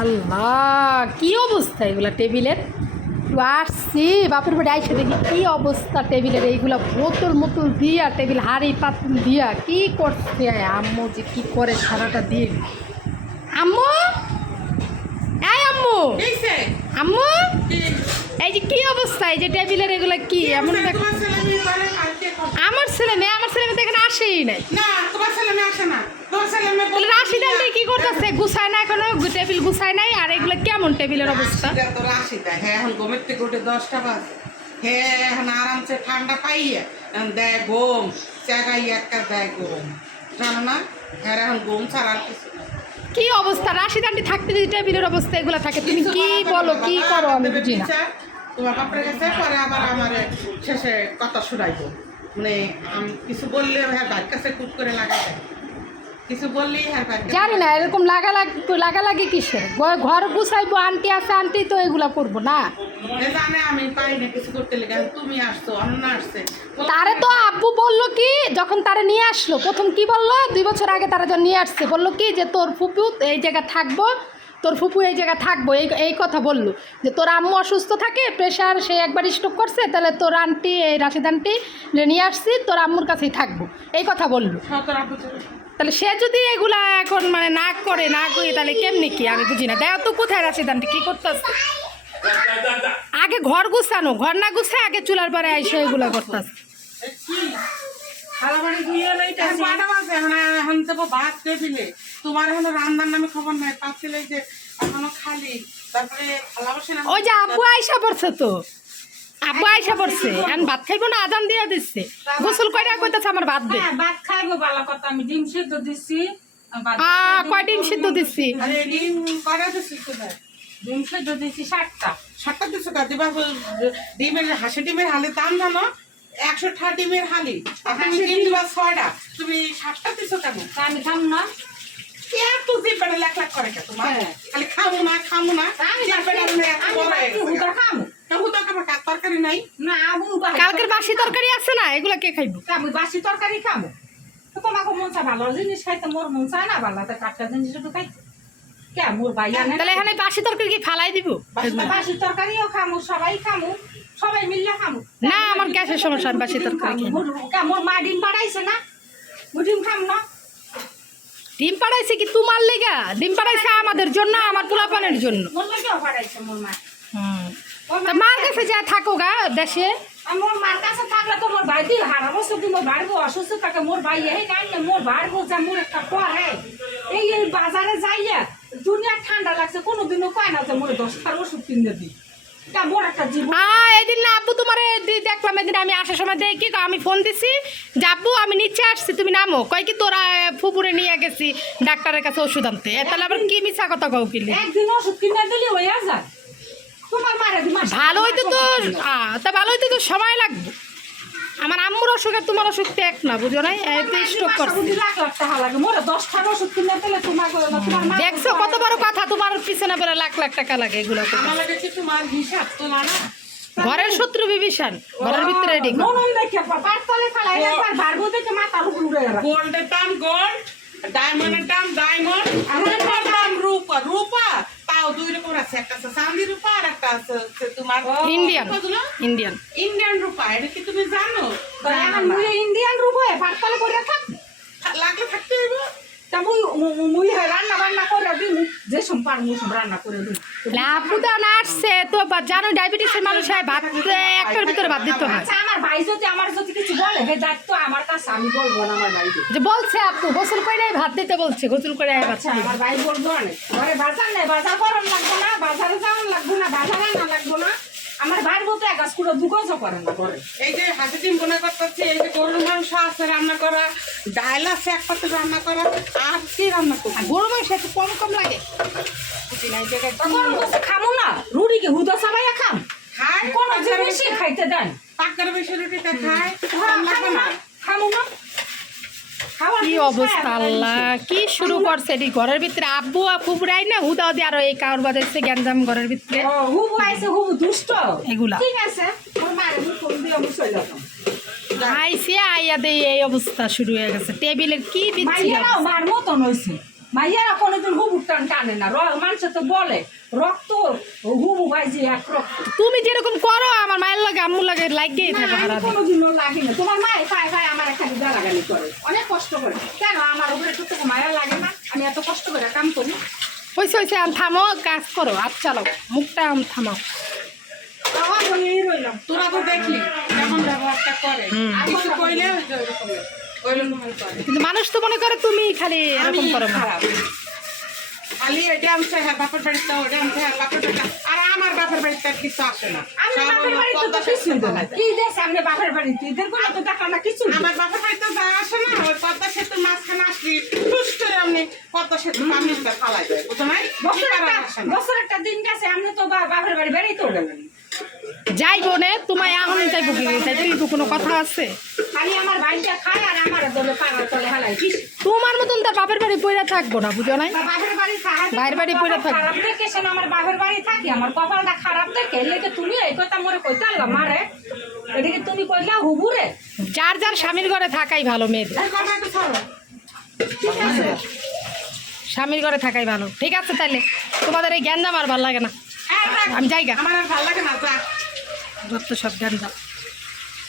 আল্লাহ কি অবস্থা এগুলা টেবিলের? আসছি বাপের বাড়ি আইসে দেখি কি অবস্থা টেবিলের এইগুলা বোতল মোতল দিয়া টেবিল হাড়ি পাতল দিয়া কি করছে? আম্মু যে কি করে সারাটা দিন। আম্মু? এই আম্মু! আম্মু? এই যে কি অবস্থা? এই যে টেবিলের এগুলা কি? এমন আমার আসেই নাই। না, তোমার ছেলে মেয়ে আসে না। তোমার ছেলে মেয়ে তাহলে বলে- রাশিদ আন্টি কি করতেছে? গুছায় না এখনও টেবিল গুছায় নাই আর এগুলো কেমন টেবিলের অবস্থা? রাশিদা তো রাশিদা, হ্যাঁ, এখন ঘুমের থেকে উঠে দশটা বাজে। হ্যাঁ, এখন আরামসে ঠান্ডা পাইয়া, দেয় ঘুম, জাগাই একটা দেয়। জানো না? হ্যাঁ, এখন ছাড়া কিছু কি অবস্থা? রাশিদ আন্টি থাকতে যদি টেবিলের অবস্থা এগুলো থাকে তুমি কি বলো কি করো আমি বুঝি না। তোমার বাপের কাছে পরে আবার আমার শেষে কথা শুনাইবো। মানে আমি কিছু বললে হ্যাঁ কাছে কুট করে। কিছু বললেই হ্যাঁ জানি না এরকম লাগালাগি লাগালাগি কিসের? ঘর গুছাইবো আন্টি আছে আন্টি তো এগুলা করব না। জানে আমি পাই না কিছু করতে লেগে তুমি আসছো অন্য আসছে। তারে তো আব্বু বলল কি যখন তারে নিয়ে আসলো প্রথম কি বলল? দুই বছর আগে তারা যখন নিয়ে আসছে বলল কি যে তোর ফুপু এই জায়গায় থাকব তোর ফুপু এই জায়গায় থাকব এই এই কথা বলল। যে তোর আম্মু অসুস্থ থাকে প্রেশার সে একবার স্ট্রোক করছে তাহলে তোর আন্টি এই রাশিদ আন্টি নিয়ে আসছি তোর আম্মুর কাছেই থাকব। এই কথা বলল। তাহলে সে যদি এগুলা এখন মানে না করে না করি তাহলে কেমনি কি? আমি বুঝি না। দেখ তো কোথায় রাশিদ আন্টি কি করতেছে? আগে ঘর গুছানো ঘর না গুছায় আগে চুলার পরে এসে এগুলা করতেছে। ভাত টেবিলে। তোমার এখনও রান্নার নামে খবর নাই পাচ্ছিলে যে এখনও খালি। তারপরে থালা আমি- ওই যে আব্বু আইসা পড়ছে তো। আব্বু আইসা পড়ছে। এখন ভাত খাইবো না আজান দিয়ে দিচ্ছে। গোসল করে কইতাছে আমার ভাত দে। হ্যাঁ, ভাত খাইবো ভালো কথা আমি ডিম সিদ্ধ দিচ্ছি আ কয় ডিম সিদ্ধ দিচ্ছি আরে ডিম কটা দিছিস কোথায়? ডিম সিদ্ধ দিচ্ছি ষাটটা সাতটা দিছো কা? দিবা ডিমের হাঁসি ডিমের হালি দাম জানো? একশো ঠা ডিমের হালি। আর ডিম দিবা ছয়টা। তুমি সাতটা দিছো কেন? তা আমি খাম না। এত জিব্বাটা লাখ লাখ করে কে তোমার হ্যাঁ। খালি খাব না খাব তরকারি নাই। না কালকের বাসি তরকারি আছে না? এগুলা কে খাইবো? আমি বাসি তরকারি তো তোমাকে মন চায় ভালো জিনিস খাইতে মোর মন চায় না ভালো। তো কাটকা জিনিস একটু খাইতে। কে মোর ভাই তাহলে এখানে বাসি তরকারি কি ফালাই দিব? বাসি তরকারিও খামু সবাই খামু সবাই মিললে খামু। না, আমার গ্যাসের সমস্যা, বাসি তরকারি মোর- মা ডিম বাড়াইছে না? ডিম খাম না? ডিম পাড়াইছে কি তোমার লেগা? ডিম পাড়াইছে আমাদের জন্য আমার পোলাপানের জন্য। মোর কাছে যা থাকো গা দেশে। আমার মার কাছে থাকলে তো মোর ভাই বাড়বো অসুস্থ থাকে মোর ভাই এই নাই না মোর বাড়বো যা মোর একটা পরে এই এই বাজারে যাইয়া দুনিয়া ঠান্ডা লাগছে কোনোদিনও কয় না যে মোর দশটার ওষুধ কিনে দিই। এদিন না আব্বু তোমার দেখলাম এদিন আমি আসার সময় দেখি আমি ফোন দিছি যে আব্বু আমি নিচে আসছি তুমি নামো। কয় কি তোরা ফুপুরে নিয়ে গেছি ডাক্তারের কাছে ওষুধ আনতে। তাহলে আবার কি মিছা কথা কও কিলি? একদিন ওষুধ কিনে দিলি হইয়া যায়। ভালো হইতে তো তা ভালো হইতে তো সময় লাগবে। আমার আম্মুর অসুখ আর তোমার অসুখ তো এক না বুঝো নাই? স্ট্রোক করছে দেখছ কত বড় কথা তোমার পিছনে পরে লাখ লাখ টাকা লাগে এগুলো করতে। আমার লাগে কি তোমার হিসাব তোলা না ঘরের শত্রু বিভীষণ ঘরের ভিতরে গেল। গোল্ডের দাম গোল্ড ডায়মন্ডের দাম ডায়মন্ড আমার দাম রূপা রূপা। তাও দুই রকম আছে? একটা আছে চাঁদি রূপা আর একটা আছে তোমার ইন্ডিয়ান? ইন্ডিয়ান ইন্ডিয়ান রূপা এটা কি তুমি জানো? মুই ইন্ডিয়ান রূপ হয়ে করে থাক লাগলে থাকতে হইব। তা মুই রান্না লাপু তো না আসছে তো জানো ডায়াবেটিসের মানুষ হয় ভাত একটার ভিতরে ভাত দিতে হয়। আচ্ছা আমার ভাই যদি আমার যদি কিছু বলে হে দায়িত্ব আমার কাছে আমি বলব না আমার ভাইকে। যে বলছে আপু গোসল করে ভাত দিতে বলছে গোসল করে আচ্ছা আমার ভাই বলব অনেক ঘরে বাজার নেই বাজার করার লাগবো না বাজারে যাওয়ার লাগবো না বাজারে আনা লাগবো না। আমার ভাইয়ের বলতে এক গাছ করে দুগজও করে না করে এই যে হাতে ডিম বোনা করতেছি এই যে গরুর মাংস আছে রান্না করা ডাল আছে এক পাতে রান্না করা আর কি রান্না করব? আর গরু একটু কম কম লাগে। বুঝি না, এই জায়গায় খামো না। রুটিকে হুদা চাবাইয়া খাম? খায় কোন জিনিসই খাইতে দেন? পাকের বেশি রুটিটা খায় হ্যাঁ, খামো না। খামো কি অবস্থা আল্লাহ কি শুরু করছে এটি ঘরের ভিতরে? আব্বু আর ফুপুরাই না? হুদা দিয়ে আরও এই কাউর বাজাইছে গ্যাঞ্জাম ঘরের ভিতরে? ও, হুবু আইছে হুবু দুষ্ট। এগুলা। ঠিক আছে ওর মারে ফোন দিয়ে আমি চলে যেতাম আইসে আইয়া দিয়ে এই অবস্থা শুরু হয়ে গেছে। টেবিলের কি বিচ্ছি মার মতন হয়েছে মাইয়ারা কোনোদিন হুবু টান টানে না মানুষে তো বলে রক্ত হুবু ভাই যে এক রক্ত। তুমি যেরকম করো আমার মায়ের লাগে আম্মুর লাগে সারাদিন। কোনোদিনও লাগি না। তোমার মায়ের পায়ে পায়ে আমার খালি গালাগালি করে। অনেক কষ্ট করে। কেন? আমার উপরে একটু তোকে মায়া লাগে না। আমি এত কষ্ট করে কাম করি। হয়েছে হয়েছে আম থামো কাজ করো আর চালাও মুখটা আম থামাও তাও আমি এই রইলাম তোরা তো দেখলি কেমন ব্যবহারটা করে। কিছু কইলে ওই যে ওইরকমের ওইরকমের করে। কিন্তু মানুষ তো মনে করে তুমি খালি এরকম করো খালি এটা হ্যাঁ বাপের বাড়িতে ওটা আনছে হ্যাঁ বাপের বাড়িতে আর আমার বাপের বাড়িতে আর কিছু আসে না। আমি তো আমি তো না আমার বাপের বাড়িতে যা আসে না ওই পদ্মা সেতুর মাঝখানে আসলি করে পদ্মা সেতু যায় বুঝো নাই? বছর একটা বছর একটা দিন গেছে আপনি তো বাপের বাড়ি বেড়াইতেও গেলেন। যাইবো নে তোমায় এখন যাইবো কি যাইবো কোনো কথা আছে? তোমার মতন তার বাপের বাড়ি পইরা থাকব না বুঝো নাই? বাইরের বাড়ি পইড়া থাকবে। আমার বাপের বাড়ি থাকি আমার কপালটা খারাপ দেখে। লেগে তুমি এই কথা মরে কইতে আল্লাহ মারে এদিকে তুমি কইলা হুবুরে যার যার স্বামীর ঘরে থাকাই ভালো মেয়েদের। স্বামীর ঘরে থাকাই ভালো। ঠিক আছে তাহলে তোমাদের এই জ্ঞান আমার ভালো লাগে না। হ্যাঁ, যাই গা। আমার আর ভালো লাগে না যা। যত সব জ্ঞান